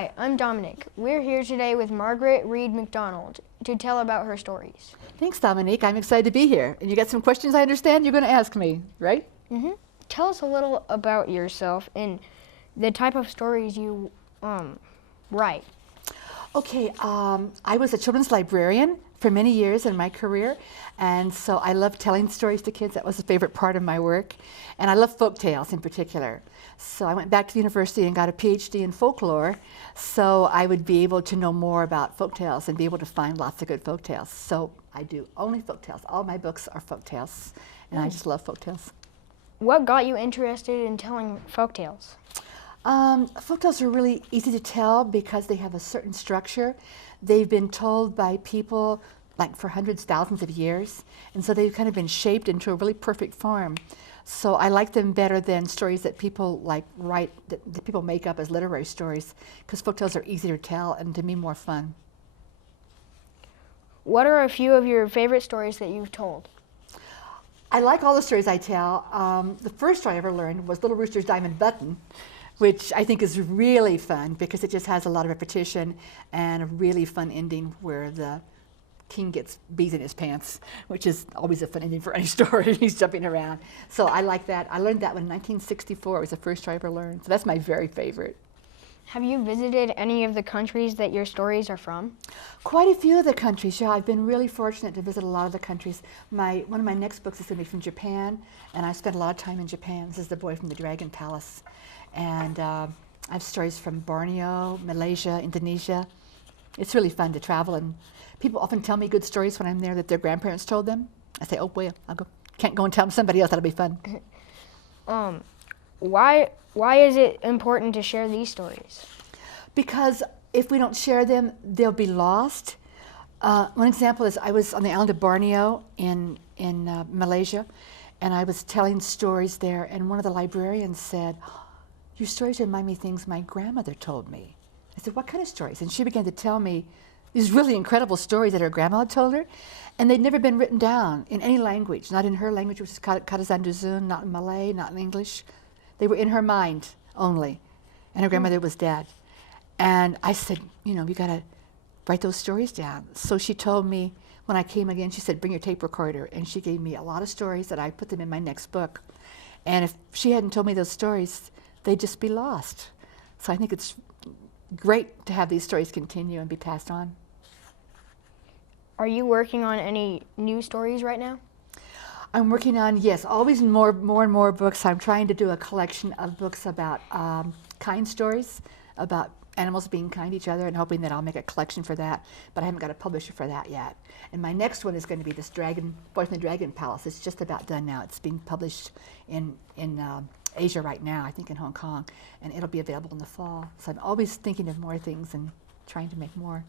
Hi, I'm Dominic. We're here today with Margaret Read McDonald to tell about her stories. Thanks, Dominique. I'm excited to be here. And you got some questions I understand you're going to ask me, right? Mm-hmm. Tell us a little about yourself and the type of stories you write. Okay, I was a children's librarian for many years in my career, and so I love telling stories to kids. That was a favorite part of my work, and I love folktales in particular. So I went back to the university and got a PhD in folklore, so I would be able to know more about folktales and be able to find lots of good folktales. So I do only folktales. All my books are folktales, and I just love folktales. What got you interested in telling folktales? Folktales are really easy to tell because they have a certain structure. They've been told by people like for hundreds, thousands of years, and so they've kind of been shaped into a really perfect form. So I like them better than stories that people write, that people make up as literary stories, because folktales are easier to tell and to me more fun. What are a few of your favorite stories that you've told? I like all the stories I tell. The first story I ever learned was Little Rooster's Diamond Button, which I think is really fun because it just has a lot of repetition and a really fun ending where the king gets bees in his pants, which is always a fun ending for any story. He's jumping around. So I like that. I learned that one in 1964. It was the first story I ever learned. So that's my very favorite. Have you visited any of the countries that your stories are from? Quite a few of the countries, yeah. I've been really fortunate to visit a lot of the countries. One of my next books is going to be from Japan, and I spent a lot of time in Japan. This is The Boy from the Dragon Palace. And I have stories from Borneo, Malaysia, Indonesia. It's really fun to travel, and people often tell me good stories when I'm there that their grandparents told them. I say, oh, well, can't go and tell them somebody else. That'll be fun. Why is it important to share these stories? Because if we don't share them, they'll be lost. One example is I was on the island of Borneo in Malaysia, and I was telling stories there, and one of the librarians said, your stories remind me of things my grandmother told me. I said, what kind of stories? And she began to tell me these really incredible stories that her grandma told her, and they'd never been written down in any language, not in her language, which is Kadazan Duzun, not in Malay, not in English. They were in her mind only, and her grandmother was dead. And I said, you got to write those stories down. So she told me when I came again, she said, bring your tape recorder, and she gave me a lot of stories that I put them in my next book. And if she hadn't told me those stories, they'd just be lost. So I think it's great to have these stories continue and be passed on. Are you working on any new stories right now? I'm working on, yes, always more and more books. I'm trying to do a collection of books about kind stories, about animals being kind to each other, and hoping that I'll make a collection for that, but I haven't got a publisher for that yet. And my next one is going to be this Boy from the Dragon Palace. It's just about done now. It's being published in Asia right now, I think in Hong Kong, and it'll be available in the fall. So I'm always thinking of more things and trying to make more.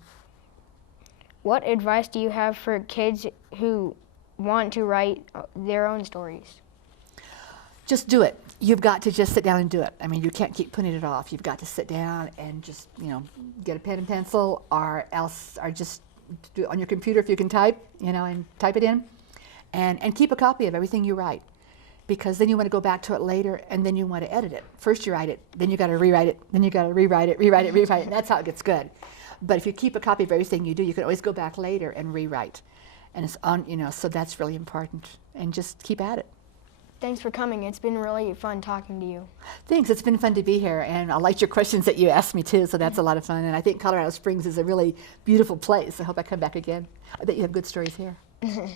What advice do you have for kids who want to write their own stories? Just do it. You've got to just sit down and do it. I mean, you can't keep putting it off. You've got to sit down and just, get a pen and pencil, or just do it on your computer if you can type, and type it in, and keep a copy of everything you write. Because then you want to go back to it later, and then you want to edit it. First you write it, then you got to rewrite it, then you got to rewrite it, and that's how it gets good. But if you keep a copy of everything you do, you can always go back later and rewrite. And it's on, so that's really important. And just keep at it. Thanks for coming. It's been really fun talking to you. Thanks. It's been fun to be here, and I liked your questions that you asked me too, so that's a lot of fun. And I think Colorado Springs is a really beautiful place. I hope I come back again. I bet you have good stories here. Yeah.